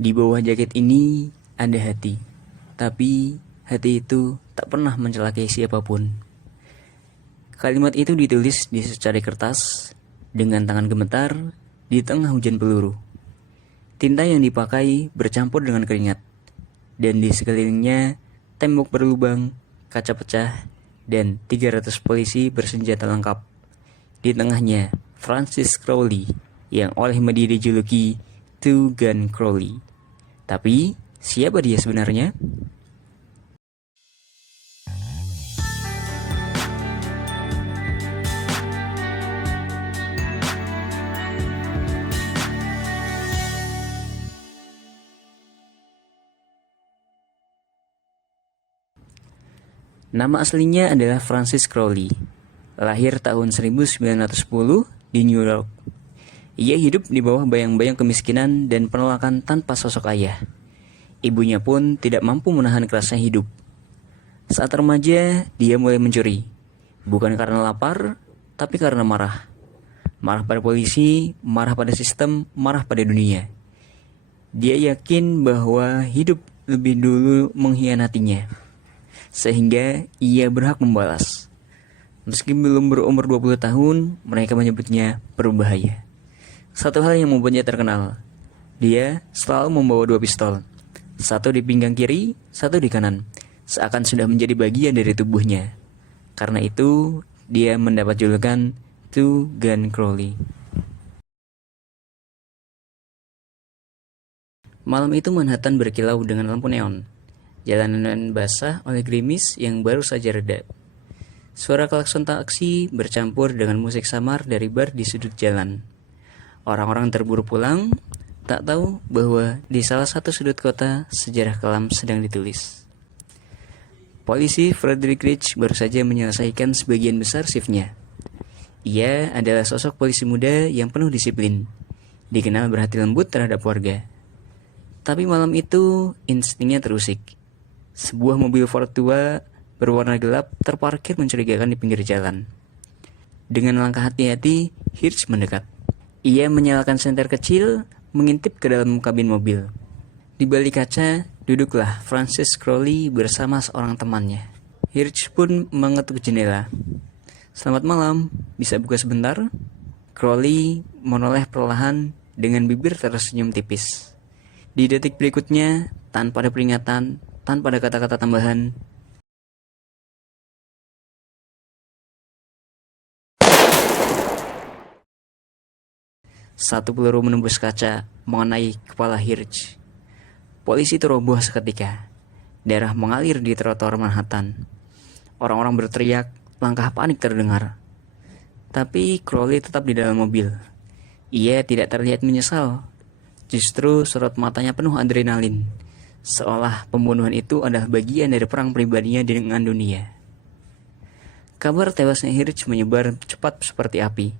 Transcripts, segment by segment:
Di bawah jaket ini ada hati, tapi hati itu tak pernah mencelakai siapapun. Kalimat itu ditulis di secari kertas dengan tangan gemetar di tengah hujan peluru. Tinta yang dipakai bercampur dengan keringat, dan di sekelilingnya tembok berlubang, kaca pecah, dan 300 polisi bersenjata lengkap. Di tengahnya Francis Crowley yang oleh media dijuluki Two Gun Crowley. Tapi siapa dia sebenarnya? Nama aslinya adalah Francis Crowley. Lahir tahun 1910 di New York. Ia hidup di bawah bayang-bayang kemiskinan dan penolakan tanpa sosok ayah. Ibunya pun tidak mampu menahan kerasnya hidup. Saat remaja, dia mulai mencuri. Bukan karena lapar, tapi karena marah. Marah pada polisi, marah pada sistem, marah pada dunia. Dia yakin bahwa hidup lebih dulu mengkhianatinya, sehingga ia berhak membalas. Meski belum berumur 20 tahun, mereka menyebutnya berbahaya. Satu hal yang membuatnya terkenal, dia selalu membawa 2 pistol. Satu di pinggang kiri, satu di kanan, seakan sudah menjadi bagian dari tubuhnya. Karena itu, dia mendapat julukan Two Gun Crowley. Malam itu Manhattan berkilau dengan lampu neon. Jalanan basah oleh gerimis yang baru saja reda. Suara klakson taksi bercampur dengan musik samar dari bar di sudut jalan. Orang-orang terburu pulang, tak tahu bahwa di salah satu sudut kota sejarah kelam sedang ditulis. Polisi Frederick Rich baru saja menyelesaikan sebagian besar shiftnya. Ia adalah sosok polisi muda yang penuh disiplin, dikenal berhati lembut terhadap warga. Tapi malam itu instingnya terusik. Sebuah mobil Ford tua berwarna gelap terparkir mencurigakan di pinggir jalan. Dengan langkah hati-hati, Hirsch mendekat. Ia menyalakan senter kecil, mengintip ke dalam kabin mobil. Di balik kaca, duduklah Francis Crowley bersama seorang temannya. Hirsch pun mengetuk jendela. "Selamat malam, bisa buka sebentar?" Crowley menoleh perlahan dengan bibir tersenyum tipis. Di detik berikutnya, tanpa ada peringatan, tanpa ada kata-kata tambahan, satu peluru menembus kaca mengenai kepala Hirsch. Polisi itu roboh seketika. Darah mengalir di trotoar Manhattan. Orang-orang berteriak, langkah panik terdengar. Tapi Crowley tetap di dalam mobil. Ia tidak terlihat menyesal. Justru sorot matanya penuh adrenalin. Seolah pembunuhan itu adalah bagian dari perang pribadinya dengan dunia. Kabar tewasnya Hirsch menyebar cepat seperti api.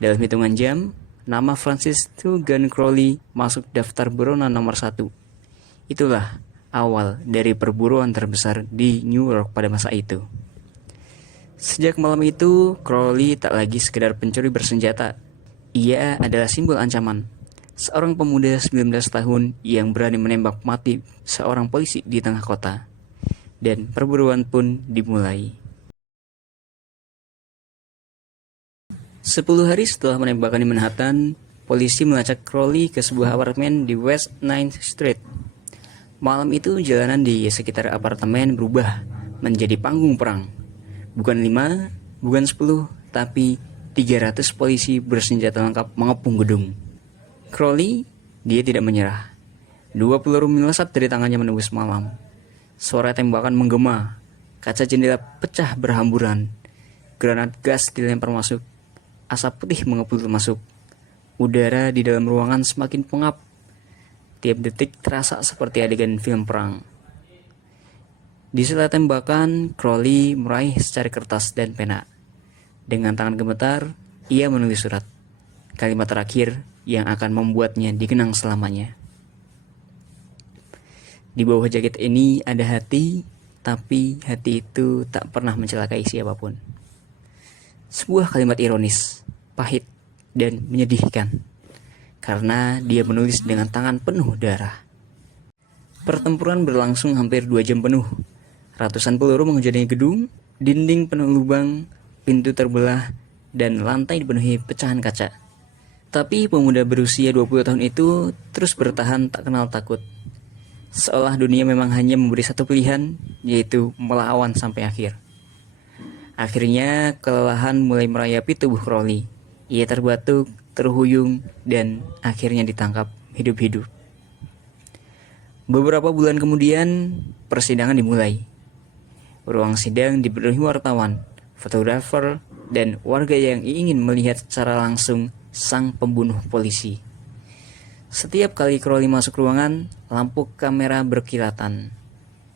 Dalam hitungan jam, nama Francis Two Gun Crowley masuk daftar buronan nomor 1. Itulah awal dari perburuan terbesar di New York pada masa itu. Sejak malam itu, Crowley tak lagi sekedar pencuri bersenjata. Ia adalah simbol ancaman. Seorang pemuda 19 tahun yang berani menembak mati seorang polisi di tengah kota. Dan perburuan pun dimulai. 10 hari setelah penembakan di Manhattan, polisi melacak Crowley ke sebuah apartemen di West 9th Street. Malam itu jalanan di sekitar apartemen berubah menjadi panggung perang. Bukan 5, bukan 10, tapi 300 polisi bersenjata lengkap mengepung gedung. Crowley, dia tidak menyerah. 2 peluru melesat dari tangannya menembus malam. Suara tembakan menggema, kaca jendela pecah berhamburan. Granat gas dilempar masuk, asap putih mengepul masuk. Udara di dalam ruangan semakin pengap. Tiap detik terasa seperti adegan film perang. Di sela tembakan, Crowley meraih secari kertas dan pena. Dengan tangan gemetar, ia menulis surat. Kalimat terakhir yang akan membuatnya dikenang selamanya. Di bawah jaket ini ada hati, tapi hati itu tak pernah mencelakai siapapun. Sebuah kalimat ironis, pahit, dan menyedihkan. karena dia menulis dengan tangan penuh darah. Pertempuran berlangsung hampir 2 jam penuh. Ratusan peluru menghujani gedung, dinding penuh lubang, pintu terbelah, dan lantai dipenuhi pecahan kaca. Tapi pemuda berusia 20 tahun itu terus bertahan tak kenal takut. Seolah dunia memang hanya memberi satu pilihan, yaitu melawan sampai akhir. Akhirnya kelelahan mulai merayapi tubuh Crowley. Ia terbatuk, terhuyung, dan akhirnya ditangkap hidup-hidup. Beberapa bulan kemudian, persidangan dimulai. Ruang sidang dipenuhi wartawan, fotografer, dan warga yang ingin melihat secara langsung sang pembunuh polisi. Setiap kali Crowley masuk ruangan, lampu kamera berkilatan.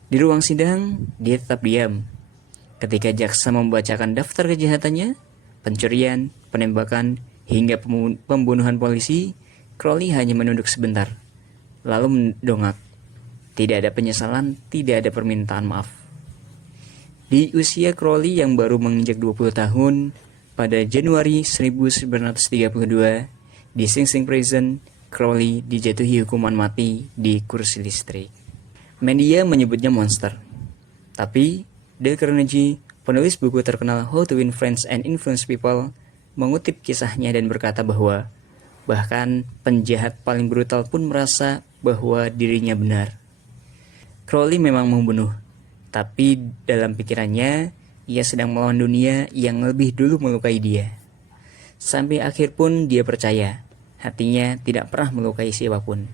Di ruang sidang, dia tetap diam. Ketika jaksa membacakan daftar kejahatannya, pencurian, penembakan, hingga pembunuhan polisi, Crowley hanya menunduk sebentar, lalu mendongak. Tidak ada penyesalan, tidak ada permintaan maaf. Di usia Crowley yang baru menginjak 20 tahun, pada Januari 1932, di Sing Sing Prison, Crowley dijatuhi hukuman mati di kursi listrik. Media menyebutnya monster. Tapi, Dale Carnegie, penulis buku terkenal How to Win Friends and Influence People, mengutip kisahnya dan berkata bahwa bahkan penjahat paling brutal pun merasa bahwa dirinya benar. Crowley memang membunuh, tapi dalam pikirannya, ia sedang melawan dunia yang lebih dulu melukai dia. Sampai akhir pun dia percaya, hatinya tidak pernah melukai siapapun.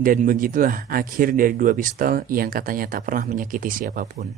Dan begitulah akhir dari 2 pistol yang katanya tak pernah menyakiti siapapun.